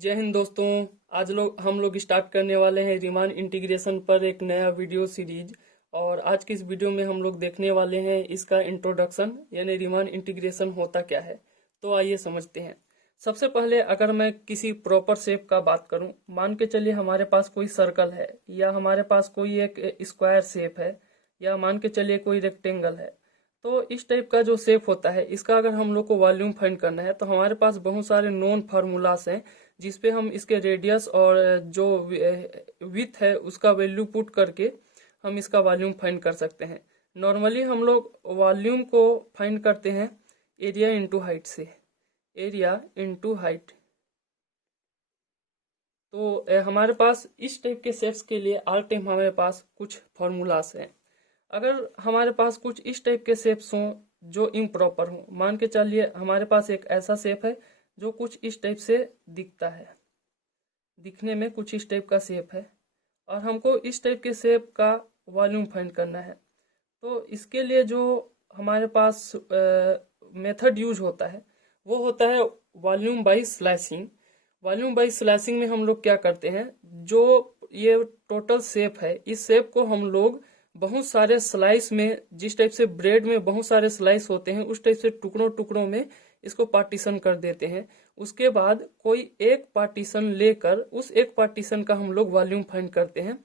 जय हिंद दोस्तों। आज हम लोग स्टार्ट करने वाले हैं रीमान इंटीग्रेशन पर एक नया वीडियो सीरीज। और आज की इस वीडियो में हम लोग देखने वाले हैं इसका इंट्रोडक्शन, यानी रीमान इंटीग्रेशन होता क्या है। तो आइए समझते हैं। सबसे पहले अगर मैं किसी प्रॉपर शेप का बात करूं, मान के चलिए हमारे पास कोई सर्कल है, या हमारे पास कोई एक स्क्वायर शेप है, या मान के चलिए कोई रेक्टेंगल है। तो इस टाइप का जो शेप होता है, इसका अगर हम लोग को वॉल्यूम फाइंड करना है तो हमारे पास बहुत सारे नोन फार्मूलास हैं, जिसपे हम इसके रेडियस और जो विथ है उसका वैल्यू पुट करके हम इसका वॉल्यूम फाइंड कर सकते हैं। नॉर्मली हम लोग वॉल्यूम को फाइंड करते हैं एरिया इंटू हाइट से, एरिया इंटू हाइट। तो हमारे पास इस टाइप के शेप्स के लिए ऑल टाइम हमारे पास कुछ फार्मूलास हैं। अगर हमारे पास कुछ इस टाइप के शेप्स हों जो इम्प्रॉपर हों, मान के चलिए हमारे पास एक ऐसा शेप है जो कुछ इस टाइप से दिखता है, दिखने में कुछ इस टाइप का शेप है, और हमको इस टाइप के शेप का वॉल्यूम फाइंड करना है। तो इसके लिए जो हमारे पास मेथड यूज होता है वो होता है volume by slicing. Volume by slicing में हम लोग क्या करते हैं, जो ये टोटल शेप है, इस शेप को हम लोग बहुत सारे स्लाइस में, जिस टाइप से ब्रेड में बहुत सारे स्लाइस होते हैं उस टाइप से टुकड़ों टुकड़ों में इसको पार्टीशन कर देते हैं। उसके बाद कोई एक पार्टीशन लेकर उस एक पार्टीशन का हम लोग वॉल्यूम फाइंड करते हैं।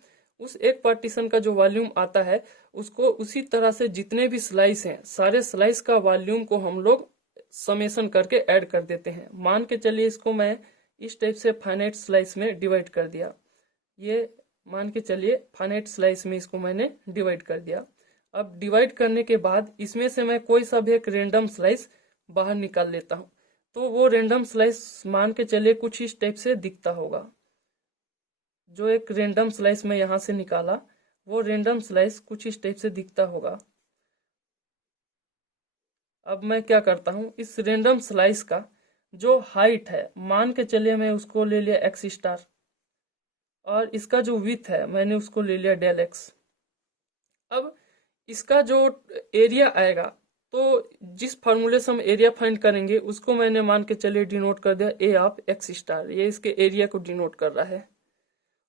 उस एक पार्टीशन का जो वॉल्यूम आता है उसको उसी तरह से जितने भी स्लाइस हैं सारे स्लाइस का वॉल्यूम को हम लोग समेशन करके ऐड कर देते हैं। मान के चलिए इसको मैं इस टाइप से फाइनाइट स्लाइस में डिवाइड कर दिया। ये मान के चलिए फाइनाइट स्लाइस में इसको मैंने डिवाइड कर दिया। अब डिवाइड करने के बाद इसमें से मैं कोई सा भी एक रेंडम स्लाइस बाहर निकाल लेता हूँ। तो वो रेंडम स्लाइस मान के चलिए कुछ इस टाइप से दिखता होगा। जो एक रेंडम स्लाइस मैं यहां से निकाला, वो रेंडम स्लाइस कुछ इस टाइप से दिखता होगा। अब मैं क्या करता हूं, इस रेंडम स्लाइस का जो हाइट है, मान के चलिए मैं उसको ले लिया एक्स स्टार, और इसका जो विथ है मैंने उसको ले लिया डेल एक्स। अब इसका जो एरिया आएगा, तो जिस फार्मूले से हम एरिया फाइंड करेंगे उसको मैंने मान के चलिए डिनोट कर दिया ए ऑफ एक्स स्टार। ये इसके एरिया को डिनोट कर रहा है,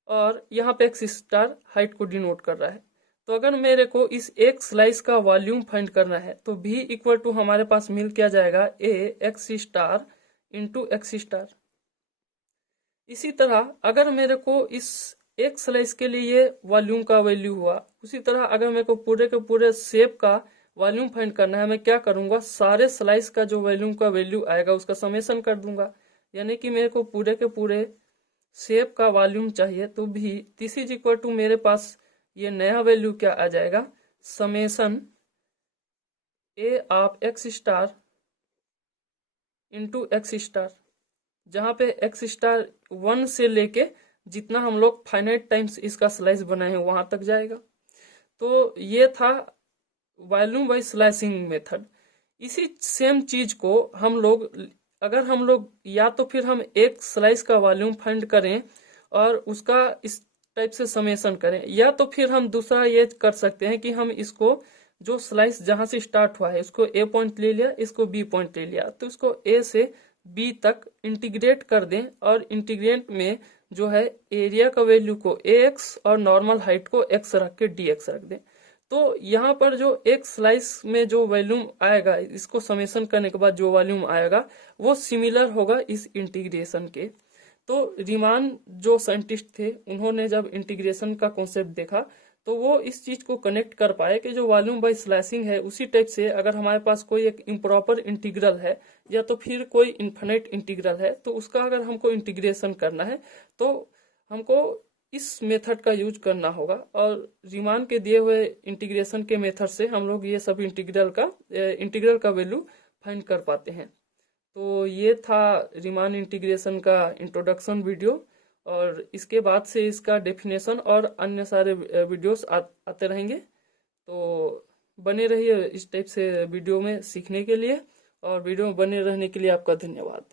और यहाँ पे एक्स स्टार हाइट को डिनोट कर रहा है। तो अगर मेरे को इस एक स्लाइस का वॉल्यूम फाइंड करना है तो भी इक्वल टू हमारे पास मिल क्या जाएगा, A X star into X star. इसी तरह अगर मेरे को इस एक स्लाइस के लिए वॉल्यूम का वैल्यू हुआ, उसी तरह अगर मेरे को पूरे के पूरे शेप का वॉल्यूम फाइंड करना है, मैं क्या करूंगा, सारे स्लाइस का जो वॉल्यूम का वैल्यू आएगा उसका समेशन कर दूंगा। यानी कि मेरे को पूरे के पूरे शेप का वॉल्यूम चाहिए, तो भी दिस इज इक्वल टू मेरे पास ये नया वैल्यू क्या आ जाएगा, summation A of x star into X star, जहां पे एक्स स्टार 1 से लेके जितना हम लोग फाइनाइट टाइम्स इसका स्लाइस बनाए हैं वहां तक जाएगा। तो ये था वॉल्यूम बाई स्लाइसिंग मेथड। इसी सेम चीज को हम लोग, अगर हम लोग या तो फिर हम एक स्लाइस का वॉल्यूम फाइंड करें और उसका इस टाइप से समेशन करें, या तो फिर हम दूसरा ये कर सकते हैं कि हम इसको जो स्लाइस जहां से स्टार्ट हुआ है उसको ए पॉइंट ले लिया, इसको बी पॉइंट ले लिया, तो इसको ए से बी तक इंटीग्रेट कर दें, और इंटीग्रेट में जो है एरिया का वैल्यू को ए एक्स और नॉर्मल हाइट को एक्स रख के डी एक्स रख दें। तो यहाँ पर जो एक स्लाइस में जो वॉल्यूम आएगा, इसको समेशन करने के बाद जो वॉल्यूम आएगा वो सिमिलर होगा इस इंटीग्रेशन के। तो रीमान जो साइंटिस्ट थे, उन्होंने जब इंटीग्रेशन का कॉन्सेप्ट देखा तो वो इस चीज को कनेक्ट कर पाए कि जो वॉल्यूम बाई स्लाइसिंग है, उसी टाइप से अगर हमारे पास कोई एक इम्प्रॉपर इंटीग्रल है या तो फिर कोई इन्फिनिट इंटीग्रल है, तो उसका अगर हमको इंटीग्रेशन करना है तो हमको इस मेथड का यूज करना होगा। और रीमान के दिए हुए इंटीग्रेशन के मेथड से हम लोग ये सब इंटीग्रल का वैल्यू फाइंड कर पाते हैं। तो ये था रीमान इंटीग्रेशन का इंट्रोडक्शन वीडियो, और इसके बाद से इसका डेफिनेशन और अन्य सारे वीडियोस आते रहेंगे। तो बने रहिए इस टाइप से वीडियो में सीखने के लिए, और वीडियो में बने रहने के लिए आपका धन्यवाद।